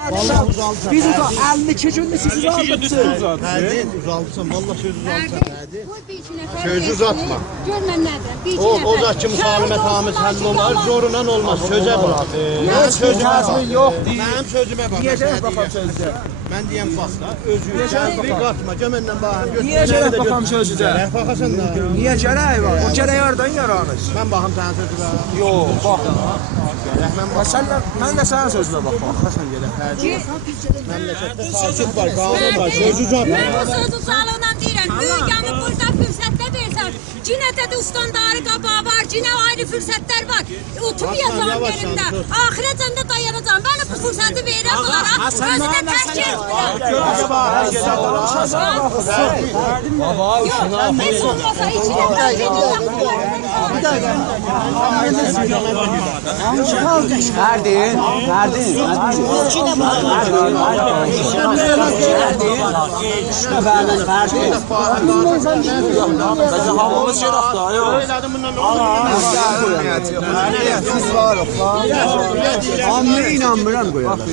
Vallahi uzalsan. Biz uzal 52 gündür siz uzaldırsınız. Hadi uzalsan. Vallahi söz uzalsan. Hadi. Söz uzatma. Görmem nedir? O zaçım salimet hallolar zorundan olmaz. Söze bak. Ben sözüme bak. Yok. Benim sözüme bak. Diyeceğiz bakalım sözde. Ben diyem bakla. Özür bir katma. Cemenden bakın. Niye gerek bakalım sözde? Bakasın da. Niye gerek var? O gerek oradan yaranır. Ben bakım senin sözüme. Yok bak. Sen de sana sözüne bak. Bakasan gerek. Memlekette sağlık var, kanun var. Söz uzatma. Ben bu sözü sağlığına deyirəm. Büyüyanı burada fürsətdə versən. Cinətə də ustandarı qabağı var. Cinə ayrı fürsətlər var. Oturmayacağım yerində. Ahirəcən də dayanacağım. Mən bu fürsəti verirəm onlara. Özünə tərk etmirəm. Yok, heç olmasa içinə tərk Verdin. Havamız yarattı. Amire inanmıram koyarlar.